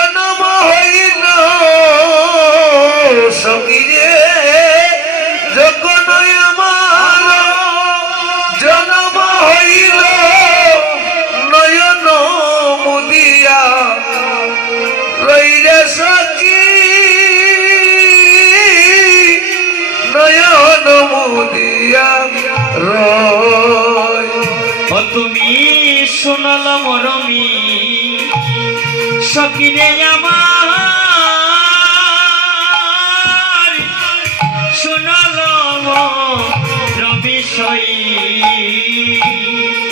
জন্ম হইল সঙ্গীরে যখন আমার জন্ম হইল নয়ন মুদিয়া রইলে সখী নয়ন মুদিয়া রয় ও তুমি শোনাল মরমি সখিরে আমার শোনাল বিষয়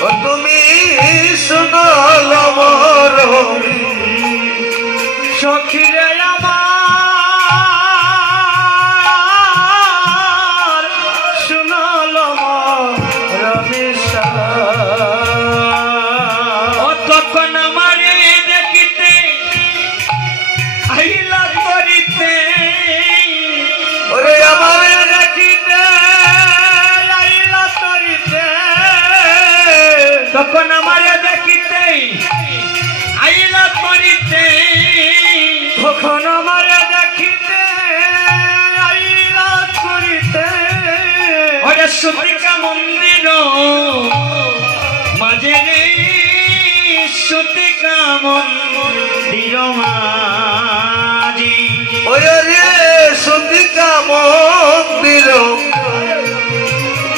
ও তুমি শোনাল মরমি সখিরে আমার শোনাল ও তখন আমারে দেখিতে আইলা করিতে ওরে আমারে দেখিতে আইলা করিতে তখন আমারে দেখিতে আইলা করিতে তখন আমারে দেখিতে আইলা করিতে ওরে সুতিকা মন্দির মাঝে রে সুতিকা মন্দির মাঝে ওরে রে সুতিকা মন্দির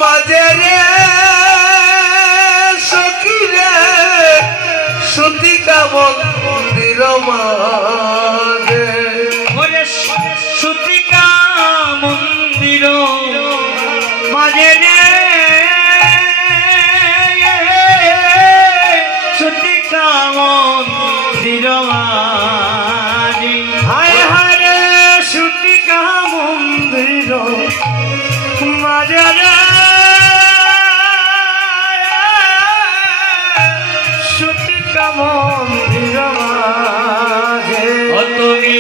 মাঝে রে সখী রে সুতিকা মন্দির মাঝে ওরে সুতিকা মন্দির মাঝে রে সুতিকা মন্দির মাঝে হায় হায় সুতিকা মন্দির মাঝে রে সুতিকা মন্দির মাঝে ও তুমি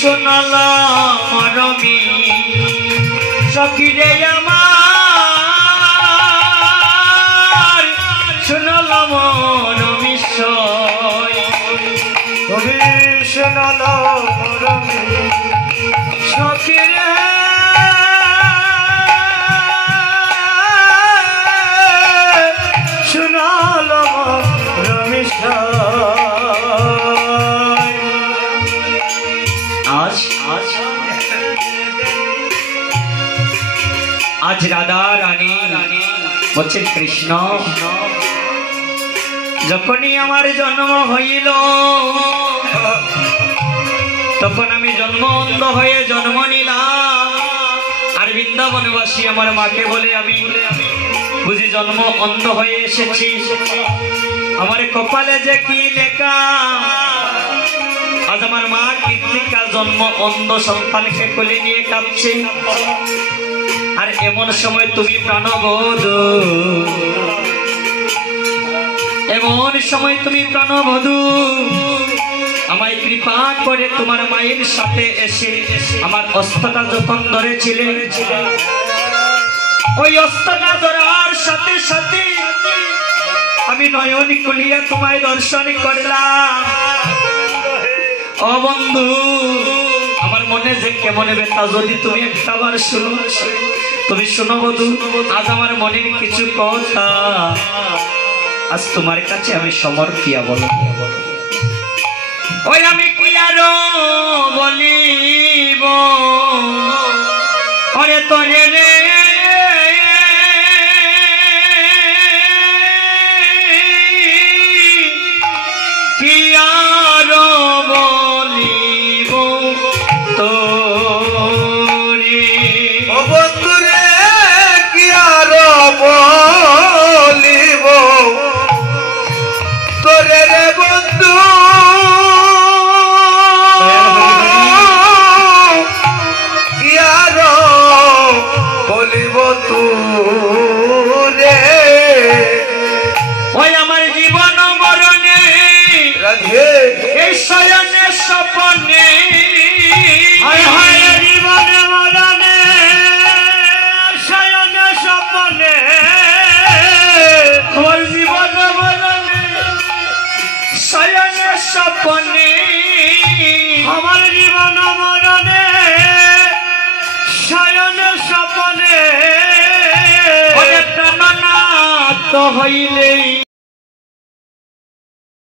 শোনাল মরমি সখিরে আমার শোনাল মরমি তুমি শোনাল মরমি সখিরে শোনাল মরমি আজ আজ আজ রাধা রানী হচ্ছেন কৃষ্ণ যখনই আমার জন্ম হইল তখন আমি জন্ম অন্ধ হয়ে জন্ম নিলাম আর বৃন্দাবনবাসী আমার মাকে বলে আমি বুঝি জন্ম অন্ধ হয়ে এসেছি আমার কপালে যে কি লেখা আজ আমার মা কৃত্তিকা জন্ম অন্ধ সন্তানকে কোলে নিয়ে কাঁদছে আর এমন সময় তুমি প্রাণবধূ এমন সময় তুমি প্রাণবধূ আমায় কৃপা করে তোমার মায়ের সাথে এসে আমার অস্ত্রটা যখন ধরেছিলে ওই অস্ত্রটা ধরার সাথে সাথে আমি নয়ন খুলিয়া তোমায় দর্শন করলাম ও বন্ধু আমার মনে যে কেমন ব্যথা যদি তুমি একটা বার শুনো তুমি শোনো বধূ আজ আমার মনের কিছু কথা আজ তোমার কাছে আমি সমর্পিয়া বলো ওই আমি কি আরো বলিব ওরে তোরে রে কি আরো বলিব তোরে ও বন্ধুরে কি আরো বলিব তোরে রে বন্ধু কি আরো বলিব তোরে ওই আমার জীবন মরণে রাধে এই শয়নে স্বপনে হায় হায় জীবন মরণে শয়নে স্বপনে আমার জীবন মরণে শয়নে স্বপনে আমার জীবন মরণে শয়ন স্বপনে প্রাণনাথ হইলেই